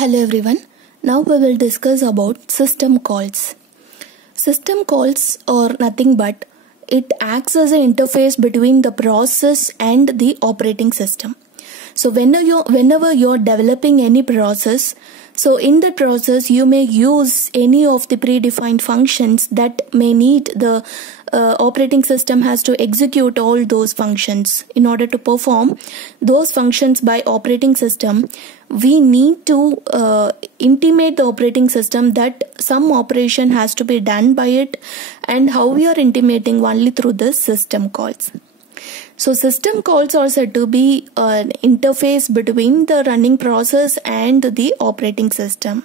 Hello everyone. Now we will discuss about system calls. System calls are nothing but it acts as an interface between the process and the operating system. So whenever you're developing any process, so in the process you may use any of the predefined functions that may need the operating system has to execute all those functions. In order to perform those functions by operating system, we need to intimate the operating system that some operation has to be done by it, and how we are intimating only through the system calls. So system calls are said to be an interface between the running process and the operating system.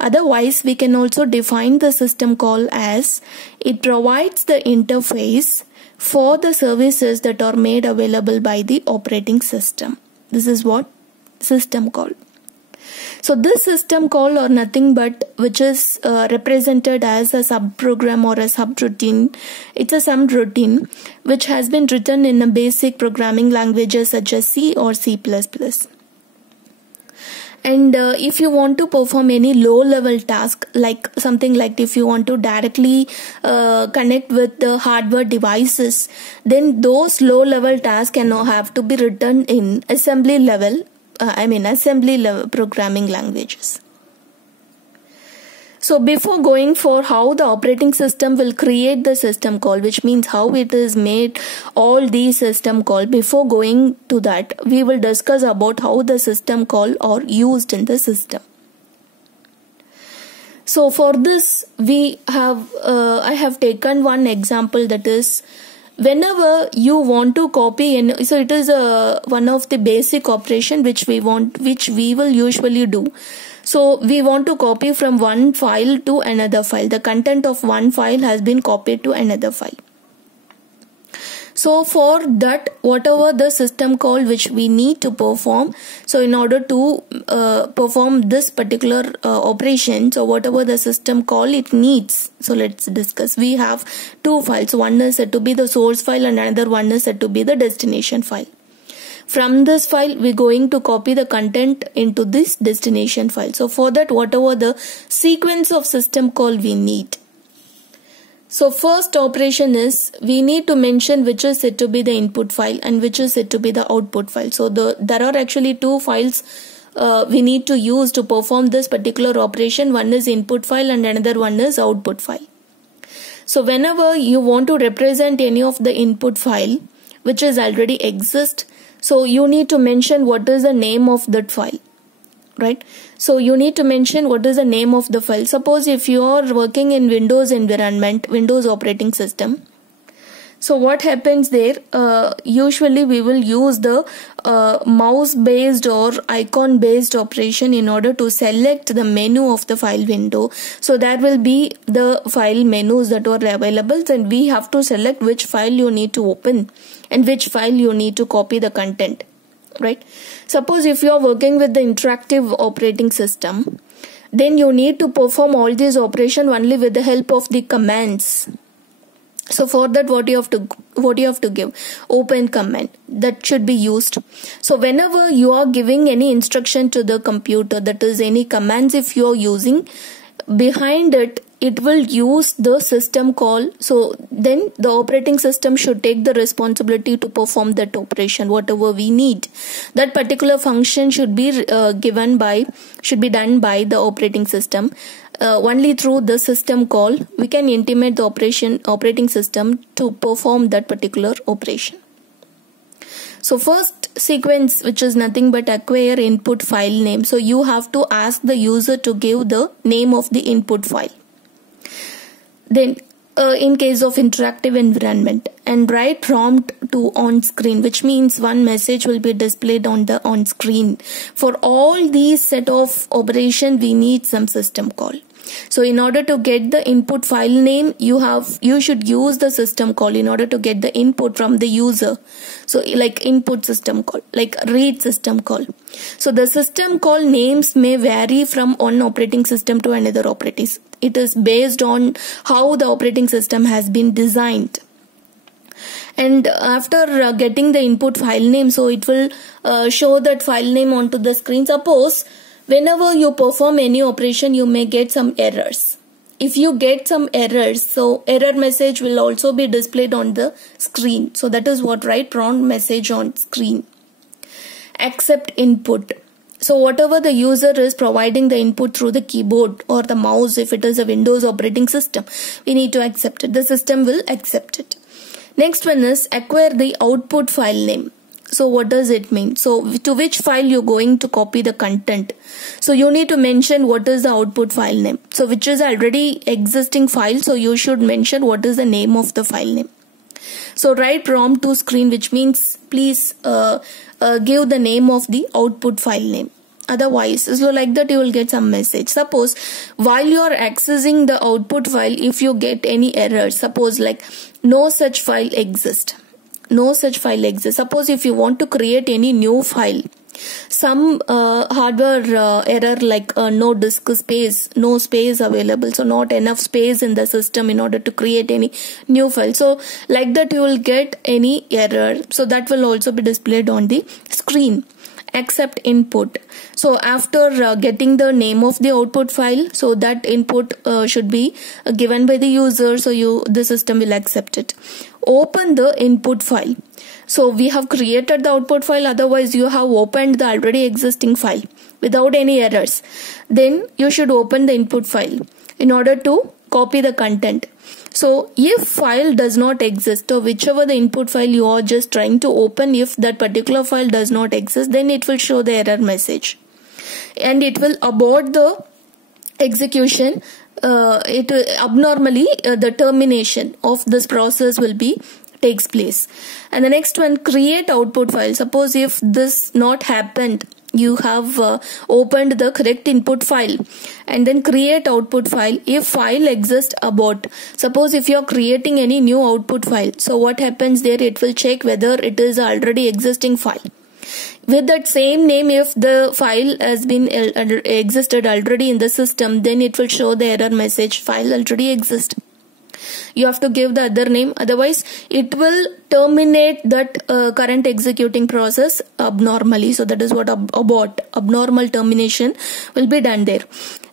Otherwise, we can also define the system call as it provides the interface for the services that are made available by the operating system. This is what system call. So this system call or nothing but which is represented as a subprogram or a subroutine. It's a subroutine which has been written in a basic programming languages such as C or C++. And if you want to perform any low level task, like something like if you want to directly connect with the hardware devices, then those low level tasks can now have to be written in assembly level programming languages. So before going for how the operating system will create the system call, which means how it is made all these system call, before going to that, we will discuss about how the system call are used in the system. So for this I have taken one example, that is whenever you want to copy so it is one of the basic operation which we will usually do. So we want to copy from one file to another file. The content of one file has been copied to another file. So for that, whatever the system call which we need to perform, so in order to perform this particular operation, so whatever the system call it needs, so let's discuss. We have two files. One is said to be the source file and another one is said to be the destination file. From this file, we're going to copy the content into this destination file. So for that, whatever the sequence of system call we need. So first operation is we need to mention which is said to be the input file and which is said to be the output file. So there are actually two files we need to use to perform this particular operation. One is input file and another one is output file. So whenever you want to represent any of the input file which is already exist, so you need to mention what is the name of that file, right? So you need to mention what is the name of the file. Suppose if you are working in Windows environment, Windows operating system, so what happens there, usually we will use the mouse based or icon based operation in order to select the menu of the file window. So there will be the file menus that are available, and we have to select which file you need to open and which file you need to copy the content, right? Suppose if you are working with the interactive operating system, then you need to perform all these operations only with the help of the commands. So for that, what you have to give open command that should be used. So whenever you are giving any instruction to the computer, that is any commands if you are using, behind it will use the system call. So then the operating system should take the responsibility to perform that operation, whatever we need. That particular function should be done by the operating system. Only through the system call we can intimate the operating system to perform that particular operation. So first sequence, which is nothing but acquire input file name. So you have to ask the user to give the name of the input file. Then in case of interactive environment, and write prompt to on screen, which means one message will be displayed on screen. For all these set of operation we need some system call. So in order to get the input file name, you should use the system call in order to get the input from the user. So like input system call, like read system call. So the system call names may vary from one operating system to another operating. It is based on how the operating system has been designed. And after getting the input file name, so it will show that file name onto the screen. Suppose whenever you perform any operation, you may get some errors. If you get some errors, so error message will also be displayed on the screen. So that is what write prompt message on screen. Accept input. So whatever the user is providing the input through the keyboard or the mouse, if it is a Windows operating system, we need to accept it. The system will accept it. Next one is acquire the output file name. So what does it mean? So to which file you're going to copy the content. So you need to mention what is the output file name. So which is already existing file. So you should mention what is the name of the file name. So write prompt to screen, which means please give the name of the output file name. Otherwise, so like that you will get some message. Suppose while you are accessing the output file, if you get any error, suppose like no such file exists. No such file exists. Suppose if you want to create any new file, some hardware error like no disk space, no space available, so not enough space in the system in order to create any new file. So like that you will get any error. So that will also be displayed on the screen. Accept input. So after getting the name of the output file, so that input should be given by the user, so the system will accept it. Open the input file. So we have created the output file, otherwise you have opened the already existing file without any errors. Then you should open the input file in order to copy the content. So if file does not exist, or whichever the input file you are just trying to open, if that particular file does not exist, then it will show the error message and it will abort the execution. Abnormally the termination of this process will be takes place. And the next one, create output file. Suppose if this not happened, you have opened the correct input file and then create output file. If file exists, abort. Suppose if you are creating any new output file, so what happens there, it will check whether it is already existing file. With that same name, if the file has been existed already in the system, then it will show the error message, file already exists. You have to give the other name, otherwise it will terminate that current executing process abnormally. So that is what abort, abnormal termination will be done there.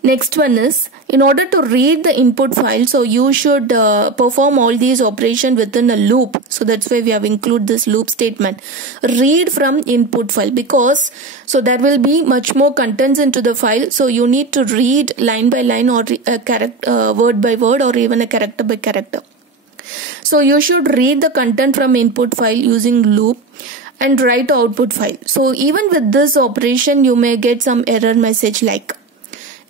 Next one is, in order to read the input file, so you should perform all these operations within a loop. So that's why we have included this loop statement. Read from input file, because so there will be much more contents into the file. So you need to read line by line, or word by word, or even a character by character. So you should read the content from input file using loop and write to output file. So even with this operation, you may get some error message like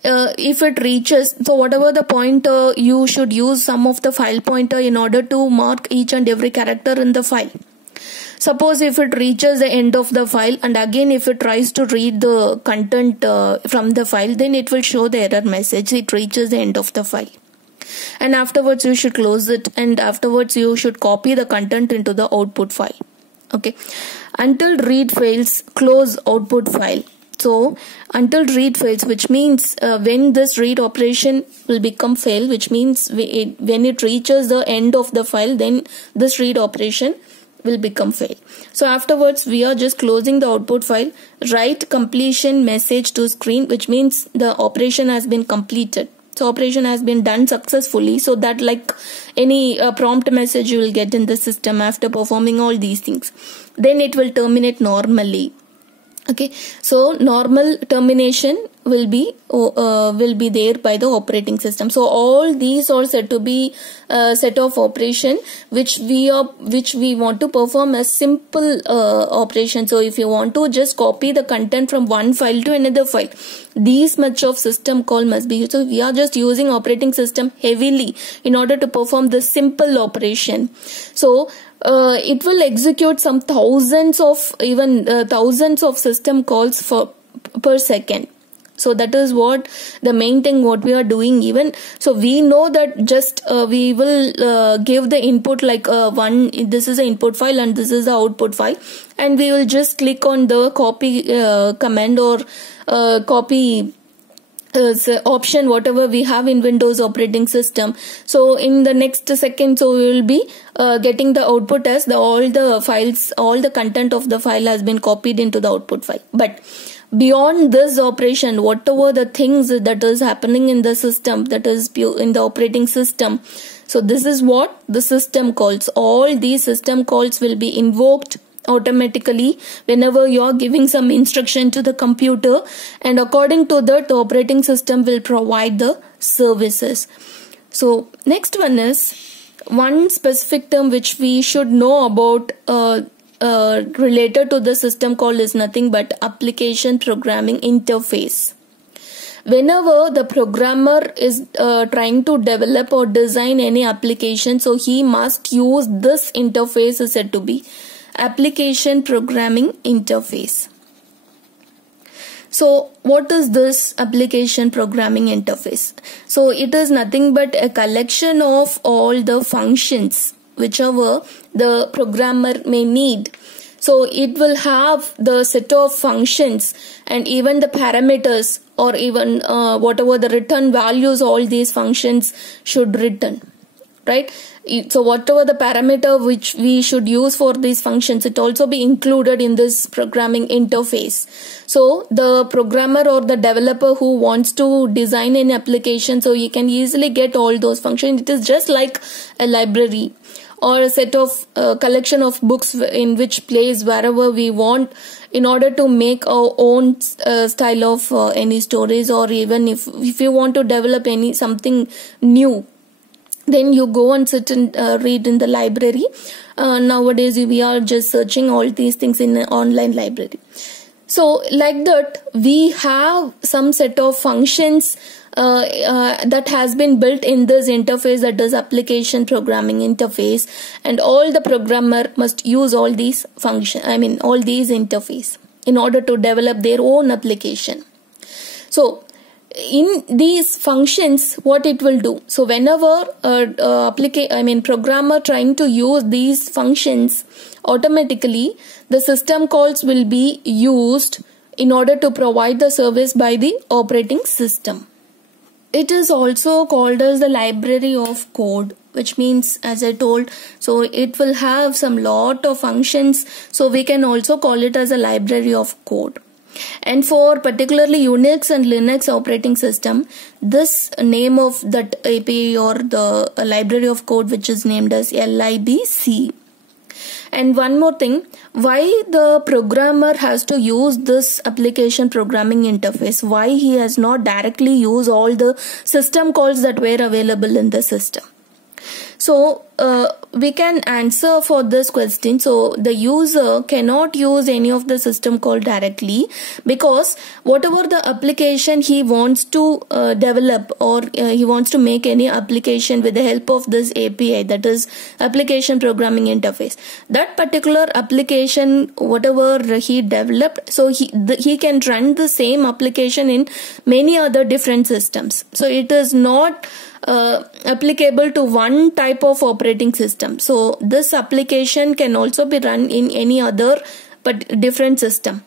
if it reaches, so whatever the pointer, you should use some of the file pointer in order to mark each and every character in the file. Suppose if it reaches the end of the file, and again if it tries to read the content from the file, then it will show the error message, it reaches the end of the file. And afterwards you should close it, and afterwards you should copy the content into the output file. Okay, until read fails, close output file. So until read fails, which means when this read operation will become fail, which means when it reaches the end of the file, then this read operation will become fail. So afterwards we are just closing the output file. Write completion message to screen, which means the operation has been completed. So operation has been done successfully, so that like any prompt message you will get in the system after performing all these things, then it will terminate normally. Okay, so normal termination will be there by the operating system. So all these are said to be set of operation which we want to perform a simple operation. So if you want to just copy the content from one file to another file, these much of system call must be used. So we are just using operating system heavily in order to perform this simple operation. So it will execute some thousands of system calls per second. So that is what the main thing what we are doing. Even so, we know that just we will give the input like this is the input file and this is the output file, and we will just click on the copy command or copy option, whatever we have in Windows operating system. So in the next second, so we will be getting the output as all the content of the file has been copied into the output file. But beyond this operation, whatever the things that is happening in the system, that is in the operating system. So this is what the system calls. All these system calls will be invoked automatically whenever you are giving some instruction to the computer, and according to that the operating system will provide the services. So next one is one specific term which we should know about related to the system call is nothing but application programming interface. Whenever the programmer is trying to develop or design any application, so he must use this interface is said to be application programming interface. So what is this application programming interface? So it is nothing but a collection of all the functions whichever the programmer may need. So it will have the set of functions and even the parameters, or even whatever the return values all these functions should return, right? So whatever the parameter which we should use for these functions, it also be included in this programming interface. So the programmer or the developer who wants to design an application, so he can easily get all those functions. It is just like a library or a set of collection of books in which place wherever we want, in order to make our own style of any stories, or even if you want to develop something new, then you go and sit and read in the library. Nowadays we are just searching all these things in an online library. So like that we have some set of functions that has been built in this interface, that is application programming interface, and all the programmer must use all these all these interface in order to develop their own application. So in these functions what it will do, so whenever programmer trying to use these functions, automatically the system calls will be used in order to provide the service by the operating system. It is also called as the library of code, which means, as I told, so it will have some lot of functions, so we can also call it as a library of code. And for particularly Unix and Linux operating system, this name of that API or the library of code, which is named as libc. And one more thing, why the programmer has to use this application programming interface, why he has not directly used all the system calls that were available in the system. So we can answer for this question. So the user cannot use any of the system call directly, because whatever the application he wants to develop, or he wants to make any application with the help of this API, that is application programming interface, that particular application whatever he developed, so he can run the same application in many other different systems. So it is not applicable to one type of operating system. So this application can also be run in any other but different system.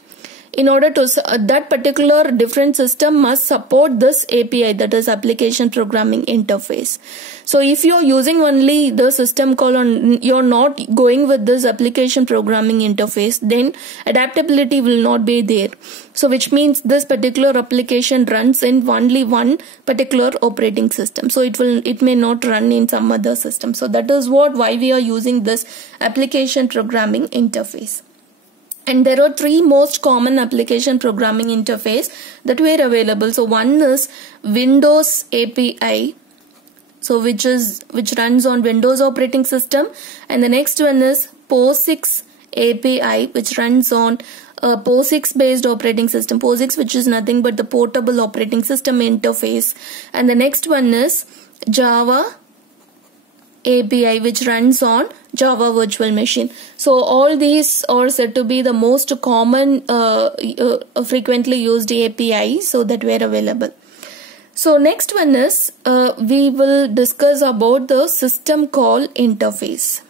In order to that particular different system must support this API, that is application programming interface. So if you're using only the system call and you're not going with this application programming interface, then adaptability will not be there. So which means this particular application runs in only one particular operating system. So it may not run in some other system. So that is why we are using this application programming interface. And there are three most common application programming interface that were available. So one is Windows API, so which runs on Windows operating system, and the next one is POSIX API, which runs on a POSIX based operating system, POSIX, which is nothing but the portable operating system interface, and the next one is Java API, which runs on Java virtual machine. So all these are said to be the most common frequently used APIs so that were available. So next one is we will discuss about the system call interface.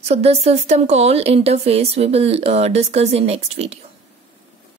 So the system call interface we will discuss in next video.